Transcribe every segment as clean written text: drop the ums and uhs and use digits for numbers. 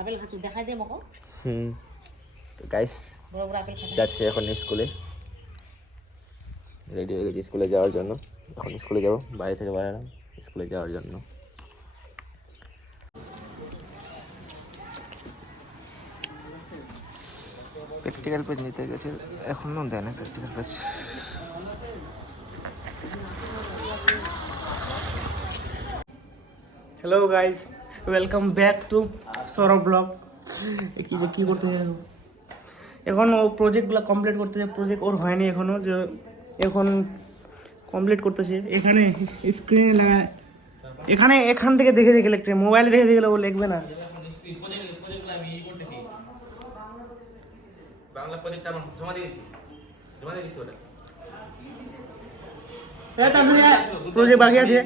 Apple খাচ্ছ দেখাই দে মকো। তো গাইস বড় বড় আপেল খাচ্ছ। যাচ্ছে এখন স্কুলে, রেডি হয়ে গেছি স্কুলে যাওয়ার জন্য। এখন স্কুলে যাব, বাড়ি থেকে বেরালাম স্কুলে যাওয়ার জন্য। প্র্যাকটিক্যাল পেজ নিতে গেছে, এখনও দেয় না practical page. Hello guys, welcome back to Sourav blog. কী করতে হবে এখন? ও প্রজেক্টগুলো কমপ্লিট করতেছে। প্রজেক্ট ওর হয়নি এখনও, যে এখন কমপ্লিট করতেছে। এখানে স্ক্রিনে লাগা, এখান থেকে দেখে দেখে লিখছে, মোবাইলে দেখে দেখে ও লিখবে না। বাংলা প্রজেক্ট আমার জমা দিয়েছি ওটা। প্রজেক্ট বাকি আছে।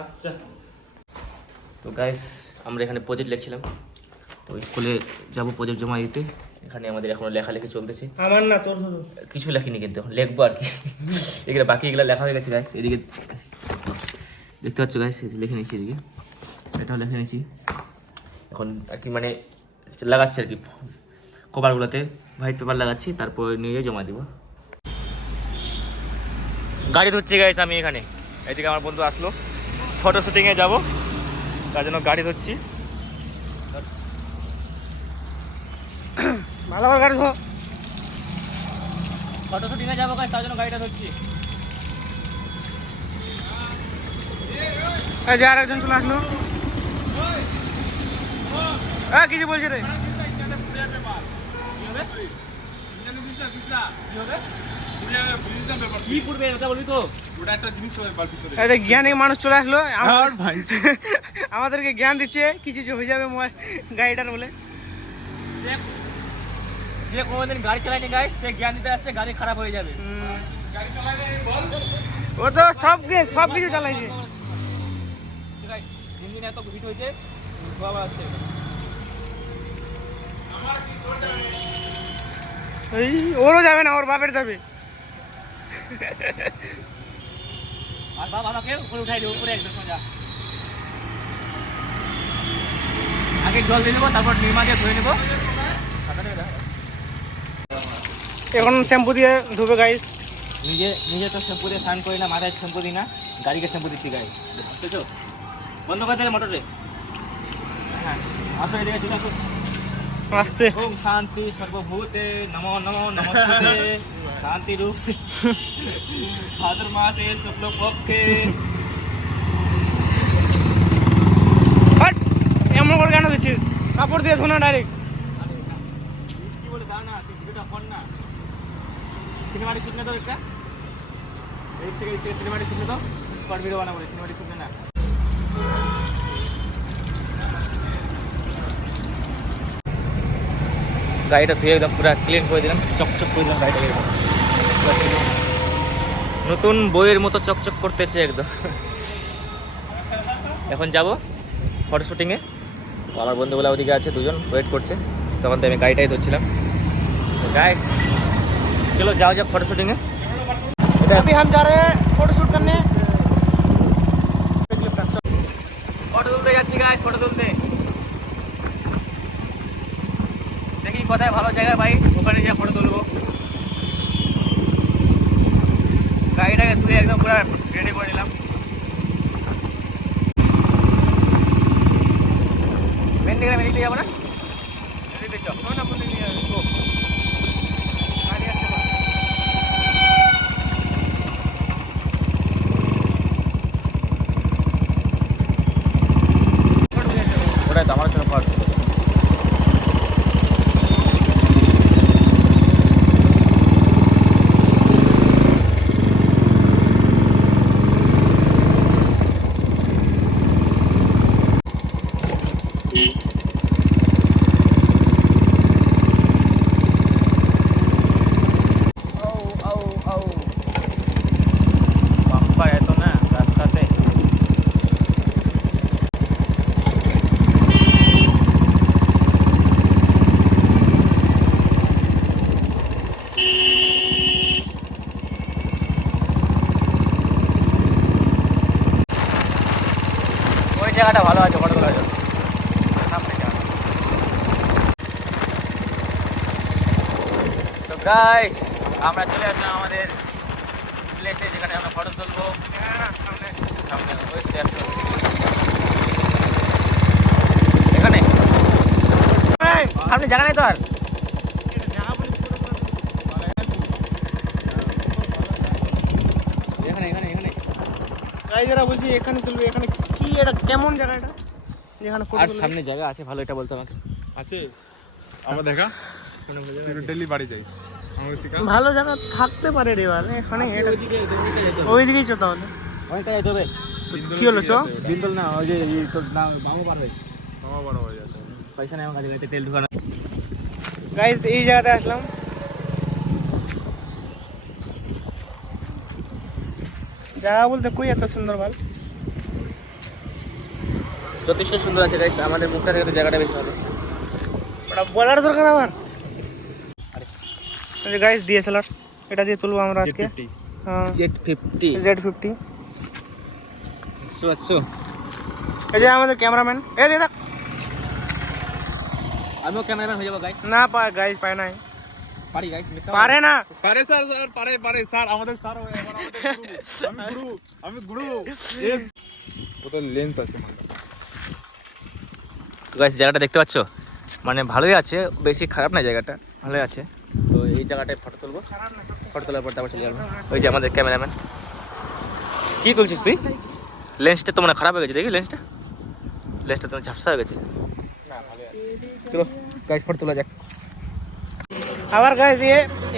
আচ্ছা, তো গাইস আমরা এখানে প্রজেক্ট লিখছিলাম, তো স্কুলে যাব প্রজেক্ট জমা দিতে। এখানে আমাদের এখনো লেখালেখি চলতেছে। আমার না, তোর হলো। কিছু লেখিনি কিন্তু এখন লিখবো আর কি। এগুলো বাকি এগুলো লেখা হয়ে গেছে গাইস। এদিকে দেখতে পাচ্ছ গাইস, লিখে নিয়েছি এদিকে, এটাও লিখে নিয়েছি। এখন আর কি মানে লাগাচ্ছি আর কি, কভারগুলোতে হোয়াইট পেপার লাগাচ্ছি, তারপর নিয়ে জমা দিব। গাড়ি ধরছি গাইস আমি এখানে। এদিকে আমার বন্ধু আসলো, ফটো শুটিংয়ে যাবো, তার জন্য গাড়ি ধরছি। ভালো করে গাড়ি ধর। ফটো শুটিংয়ে যাবো গাইস, তার জন্য গাড়িটা ধরছি। এই যে আরেকজন চলে আসলো। কিছু বলছে রে। কি করবে ওটা বলবি তো? জ্ঞানী মানুষ চলে আসলো, আমাদেরকে জ্ঞান দিচ্ছে কিছু হয়ে যাবে গাড়িটার বলে। যে কোনোদিন গাড়ি চালায়নি গাইস, সে জ্ঞান দিতে আসছে গাড়ি খারাপ হয়ে যাবে। ও তো সব কিছু চালাইছে। ইঞ্জিন এত হিট হয়েছে, ওরও যাবে না, ওর বাপের যাবে। আর বাবা আমাকে উপরে উঠাই দিও, উপরে একদম সোজা। আগে জল দিয়ে নেবো, তারপর নির্মাকে ধুয়ে নেবো। এখন শ্যাম্পু দিয়ে ধুবে গাইস। নিজে তো শ্যাম্পু দিয়ে স্নান করি না, মাথায় শ্যাম্পু দিই না, গাড়িকে শ্যাম্পু দিচ্ছি গাড়ি। বুঝতেছো? বন্ধ করে দিলে মোটরে। হ্যাঁ, আসো এদিকে চলে আসো। আসছে। ওম শান্তি সর্বভূতে নমো নমো নমস্তে শান্তি রূপ ভাদ্র মাসে শুক্ল পক্ষে। এমন করে কেন দিচ্ছিস? কাপড় দিয়ে ধোনা ডাইরেক্ট। কি বলে দাও না, তুই ভিডিওটা কর না। সিনেমাটিক শুনে দাও একটা, এই থেকে সিনেমাটিক শুনে দাও, শর্ট ভিডিও বানাবো। সিনেমাটিক শুনে না, গাড়িটা ধুয়ে একদম পুরো ক্লিন করে দিলাম, চকচক করে দিলাম গাড়িটা। নতুন বইয়ের মতো চকচক করতেছে একদম। এখন যাব ফটো শুটিংয়ে। আমার বন্ধুগুলো ওদিকে আছে, দুজন ওয়েট করছে, তখন তো আমি গাড়িটাই ধরছিলাম। তো গাইস চলো যাও যাও ফটো শুটিংয়ে। अभी हम जा रहे हैं फोटो शूट करने। ফটো তুলতে যাচ্ছি গাইস, ফটো তুলতে। দেখি কোথায় ভালো জায়গা ভাই, ওখানে গিয়ে ফটো তুলবো। গাড়িটাকে ধুয়ে একদম পুরো রেডি করে নিলাম। মেন দিকে মেদিকে যাবো না, এদিকে চল না, কোন দিকে গাড়ি আসতে পারে। ওটাই তো আমার জন্য পার্ট। জায়গাটা ভালো আছে ফটো তোলার জন্য। সামনে জায়গা। তো গাইস আমরা চলে আসলাম আমাদের প্লেসে, যেখানে আমরা ফটো তুলবো। সামনে ওই তো একটা। এখানে সামনে জায়গা নেই তো আর। এখানে এখানে এখানে গাইস যারা বলছি এখানে তুলবে, এখানে কি এটা কেমন জায়গা এটা যেখানে ফটো আর তুলবে? সামনে জায়গা আছে ভালো, এটা বলতো আমাকে। আছে আমার দেখা তুই ডেলি বাড়ি যাইস আমাকে শিখা। ভালো জায়গা থাকতে পারে রে ভাই, এখানে এটা ওইদিকেই চো তাহলে। অনেকটা যেতে হবে। কি হলো চো? বিন্দল না, ওই যে তোর নাম বাবু পারবে। মামা বড় হয়ে যাবে। পয়সা নেই আমার কাছে, গাড়িতে তেল ঢুকানো। গাইস এই জায়গাতে আসলাম, জায়গা বলতে কই এত সুন্দর ভাই, যথেষ্ট সুন্দর আছে গাইস, আমাদের মুখটা থেকে তো জায়গাটা বেশি ভালো। ওটা বলার দরকার আবার। গাইস ডিএসএলআর এটা দিয়ে তুলবো আমরা আজকে। হ্যাঁ Z50 Z50। আচ্ছা, এই যে আমাদের ক্যামেরাম্যান, এই দেখ আমিও ক্যামেরাম্যান হয়ে যাবো গাইস। না পায় গাইস, পায় নাই, পারি গাইস, পারে না। পারে স্যার, স্যার পারে পারে স্যার, আমাদের স্যার হয়ে এবার আমাদের গুরু। আমি গুরু ও তো লেন্স আছে মানে। গাইস জায়গাটা দেখতে পাচ্ছো, মানে ভালোই আছে, বেশি খারাপ না জায়গাটা, ভালোই আছে। তো এই জায়গাটায় ফটো তুলবো, ফটো তোলার পর তারপর চলে যাবো। ওই যে আমাদের ক্যামেরাম্যান। কি তুলছিস তুই? লেন্সটা তো মানে খারাপ হয়ে গেছে, দেখি লেন্সটা তোমার ঝাপসা হয়ে গেছে। চলো গাইস ফটো তোলা যাক। আবার গাইস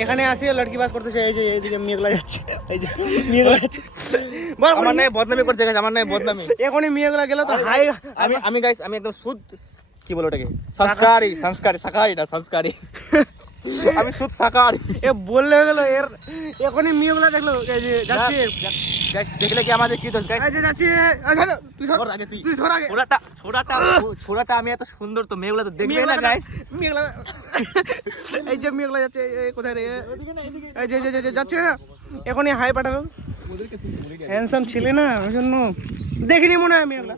এখানে আসি লড়কি বাস করতেছে, এই যে এইদিকে মেঘলা যাচ্ছে, এই যে মেঘলা যাচ্ছে। বল আমার নাই বদনামি করছে গাইস, আমার নাই বদনামি। এখনই মেঘলা গেল তো হাই। আমি গাইস আমি একদম শুদ্ধ, কি বলো ওটাকে, সংস্কারী আমি শুদ্ধ শাকাহারি। এ বললে হয়ে গেল এর, এখনই মেঘলা দেখলো এই যে যাচ্ছে। গাইস দেখলে কি আমাদের কি দোষ গাইস? এই যে যাচ্ছে, আচ্ছা তুই সর আগে তুই তুই সর আগে। ছোড়াটা আমি এত সুন্দর, তো মেয়েগুলো তো দেখবে না গাইস। মেঘলা এই যে মেঘলা যাচ্ছে, এই কোথায় রে, এই যে যে যাচ্ছে না, এখনই হাই পাঠালো। হ্যান্ডসাম ছিলে না ওই জন্য দেখিনি মনে হয় মেঘলা।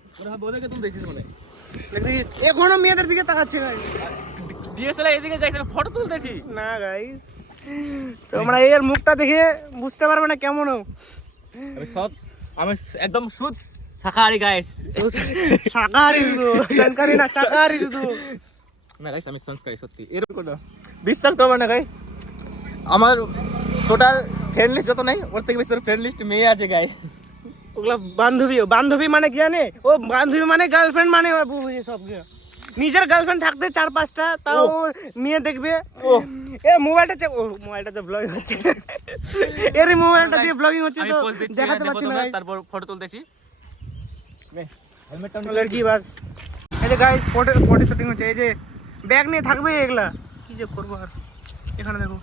ওদেরকে তুমি দেখিস মনে দেখিস এখনো মেয়েদের দিকে তাকাচ্ছে গাইস। ডিএসএলআর এদিকে গাইস, আমি ফটো তুলতেছি। না গাইস তোমরা এর মুখটা দেখে বুঝতে পারবে না কেমন। আমি একদম শুদ্ধ শাকাহারি গাইস। শাকাহারি শুধু, জানকারি না শাকাহারি শুধু। না গাইস আমি সংস্কারী সত্যি, এরকম না বিশ্বাস করবে না গাইস। আমার টোটাল ফ্রেন্ড লিস্ট যত নাই, ওর থেকে বেশি ফ্রেন্ড লিস্ট মেয়ে আছে গাইস। ওগুলা বান্ধবী মানে কি জানে, ও বান্ধবী মানে গার্লফ্রেন্ড মানে বুঝে সব কিছু। নিজের গার্লফ্রেন্ড থাকতে 4-5টা, তাও মেয়ে দেখবে। এ মোবাইলটাতে ব্লগিং হচ্ছে, এর মোবাইলটা দিয়ে ব্লগিং হচ্ছে তো দেখাতে পাচ্ছি না। তারপর ফটো তুলতেছি। হেলমেটটা লড়কি বাস, এই যে গাইস ফটো শুটিং হচ্ছে, এই যে ব্যাগ নিয়ে থাকবে এগুলা, কি যে করবো আর। এখানে দেখো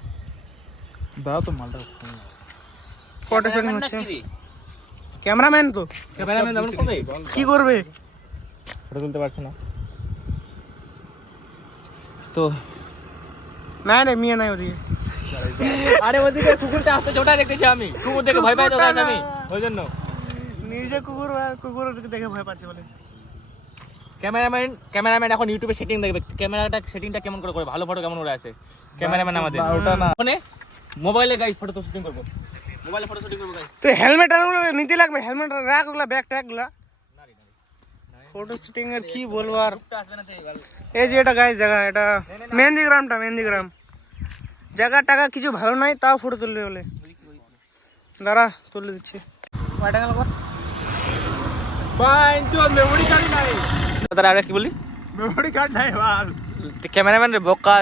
দাও তো মালটা। ফটো শুটিং হচ্ছে, ক্যামেরাম্যান তো ক্যামেরাম্যান যেমন করবে, কি করবে, ফটো তুলতে পারছে না তো। না মেয়ে নাই ওদিকে। আরে ওদিকে কুকুরটা আসতে ছোটা দেখতেছি আমি, কুকুর দেখে ভয় পাই তো গাইস আমি, ওই জন্য নিজে কুকুর দেখে ভয় পাচ্ছে বলে। ক্যামেরাম্যান এখন ইউটিউবে সেটিং দেখবে, ক্যামেরাটা সেটিংটা কেমন করে করে, ভালো ফটো কেমন করে আসে ক্যামেরাম্যান আমাদের। ওটা না, ফোনে মোবাইলে গাইস ফটো তো শুটিং করব, মোবাইলে ফটো শুটিং করব গাইস। তো হেলমেট নিতে লাগবে, হেলমেট রাখ, ওগুলা ব্যাগ ট্যাগ গুলা। ফটো শুটিং এর কি বলবো আর। এই যে এটা গাইস জায়গা, এটা মেহেন্দিগ্রাম জায়গা টাকা কিছু ভালো নাই, তাও ফটো তুললে বলে। দাঁড়া তুলে দিচ্ছি। কয়টা গেল কর। মেমোরি কার্ড নাই, তারা আর কি বলি, মেমোরি কার্ড নাই বাল। ক্যামেরাম্যান রে বোকা,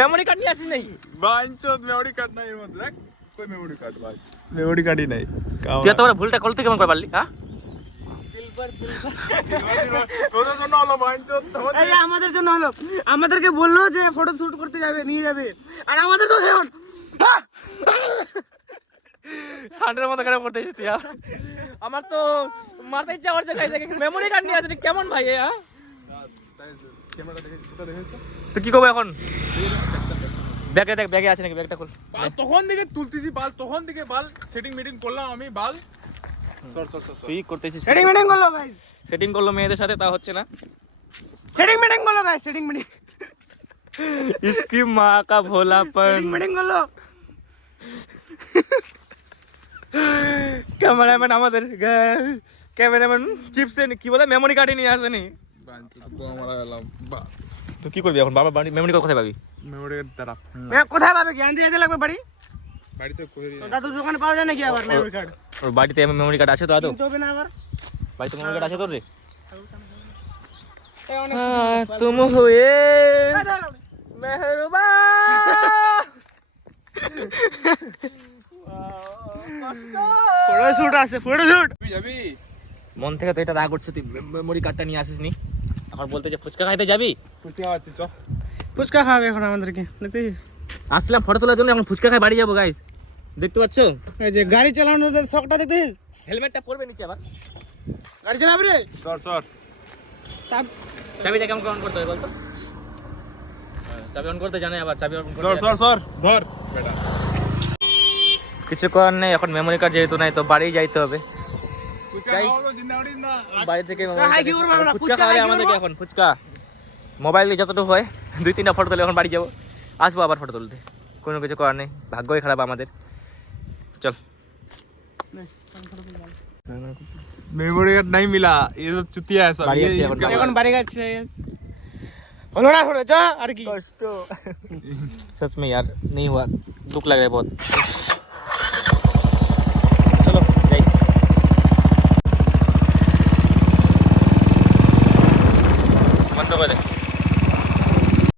মেমোরি কার্ড নিয়ে আসিস নাই? বাঞ্চোদ মেমোরি কার্ড নাই এর মধ্যে, দেখ কই মেমোরি কার্ড ভাই, মেমোরি কার্ডই নাই। তুই এত বড় ভুলটা করতে কেমন করে পারলি? হ্যাঁ তোদের জন্য হলো বাঞ্চোদ, এই আমাদের জন্য হলো, আমাদেরকে বললো যে ফটো শুট করতে যাবে, নিয়ে যাবে, আর আমাদের তো এখন সান্ডের মতো কেন করতে এসেছিস তুই? আমার তো মাথায় ইচ্ছা করছে গাইস, মেমোরি কার্ড নিয়ে আসিস কেমন ভাই? হ্যাঁ ক্যামেরা দেখে এটা দেখেছ তো? তুই কি করবো এখন? ব্যাগে দেখ, ব্যাগে আছে নাকি, ব্যাগটা খোল। বাল তখন দিকে তুলতেছি, বাল তখন দিকে বাল সেটিং মিটিং করলাম আমি বাল। सर सर सर তুই করতেছিস সেটিং মিটিং করলো গাইস, সেটিং করলো মেয়েদের সাথে তা হচ্ছে না সেটিং মিটিং করলো গাইস, সেটিং মিটিং इसकी माँ का भोलापन মিটিং করলো। ক্যামেরাম্যান আমাদের ক্যামেরাম্যান চিপসে কি বলে মেমোরি কার্ডে নিয়ে আসেনি तो हमारा लंबा তো কি করবি এখন বাবা মেমোরি কার্ড কোথায় পাবি मेमोरी कार्ड तेरा কোথায় পাবে, জ্ঞান দিয়ে যেতে লাগবে বাড়ি, बाड़ी तो कोई দাদুর দোকানে পাওয়া যায় নাকি আবার মেমোরি কার্ড? ওর বাড়িতে মেমোরি কার্ড আছে তো আদৌ কিনতে হবে না আবার? বাড়িতে মেমোরি কার্ড আছে তোর রে तुम हुए मेहरबान ফটোশুট আছে, ফটোশুট। अभी মন থেকে তো এটা রাগ করছে তুই মেমোরি কার্ডটা নিয়ে আসিস নি এখন বলতে যে ফুচকা খাইতে যাবি कुछ आज चो ফুচকা খাবে এখন আমাদেরকে, দেখতেছিস? আসলাম ফটো তোলার জন্য এখন ফুচকা খাই বাড়ি যাবো গাইস দেখতে পাচ্ছো এই যে গাড়ি চালানোর শখটা দেখতেছিস? হেলমেটটা পরবে নিচে আবার গাড়ি চালাবি রে? सर सर চাপ চাবিটা কেমন অন করতে হয় বলতো চাবি অন করতে জানে আবার চাবি অন করতে सर জানে। सर सर धर बेटा কিছু করার নেই এখন মেমোরি কার্ড যেহেতু নাই তো বাড়ি যাইতে হবে कुछ যাই। खाओ तो जिंदा ना বাড়ি থেকে হাই কি করবো আমরা? ফুচকা ফুচকা খাওয়ালে হাই কি আমাদেরকে করবো? এখন ফুচকা মোবাইল দিয়ে যতটুকু হয় 2-3টা ফটো তুলে এখন বাড়ি যাবো আসবো আবার ফটো তুলতে কোনো কিছু করার নেই ভাগ্যই খারাপ আমাদের চল मेमोरी कार्ड नहीं मिला ये सब चुतिया है सब बाड़ी ये अच्छी है, इसका এখন বাড়ি যাচ্ছে, হলো না হলো, যা আর কি। सच में यार नहीं हुआ दुख लग रहा है बहुत